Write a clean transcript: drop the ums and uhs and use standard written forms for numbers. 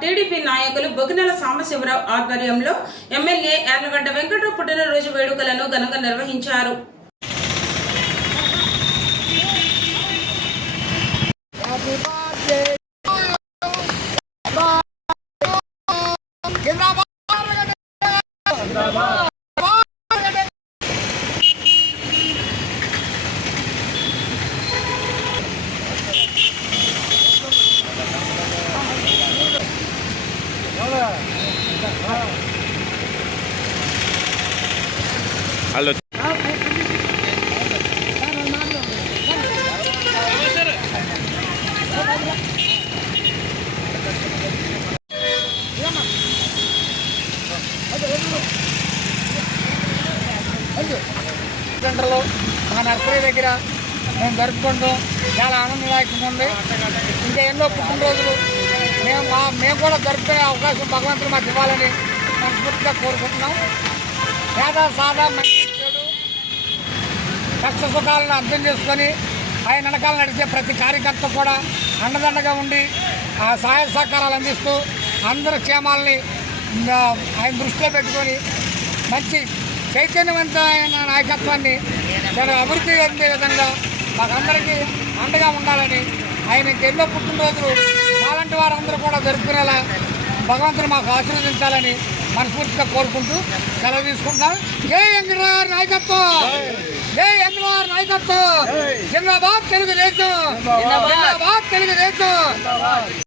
TDP నాయకులు బొగినెల సాంబశివరావు ఆధ్వర్యంలో MLA Yarlagadda Venkatrao పుట్టినరోజు వేడుకలను ఘనంగా నిర్వహించారు. హలో సెంటర్లో మా నర్సరీ దగ్గర మేము జరుపుకుంటాం. చాలా ఆనందదాయకంగా ఉంది. ఇంకా ఎన్నో పుట్టినరోజులు మేము కూడా జరుపుకునే అవకాశం భగవంతుడు మాకు ఇవ్వాలని మనస్ఫూర్తిగా కోరుకుంటున్నాం. పేద సాదా మంచి చెడు కష్ట సుఖాలను అర్థం చేసుకొని ఆయన వెనకాల నడిచే ప్రతి కార్యకర్త కూడా అండదండగా ఉండి ఆ సహాయ సహకారాలు అందిస్తూ అందరి క్షేమాలని ఆయన దృష్టిలో పెట్టుకొని మంచి చైతన్యవంతమైన నాయకత్వాన్ని చాలా అభివృద్ధి చెందే విధంగా మాకందరికీ అండగా ఉండాలని ఆయనకి ఎన్నో పుట్టినరోజులు అలాంటి వారందరూ కూడా జరుపుకునేలా భగవంతుడు మాకు ఆశీర్వదించాలని మనస్ఫూర్తిగా కోరుకుంటూ సెలవు తీసుకుంటున్నాం. జై వెంకటరావు నాయకత్వం, జై వెంకటరావు నాయకత్వం, జిందాబాద్ తెలుగుదేశం, జిందాబాద్ తెలుగుదేశం.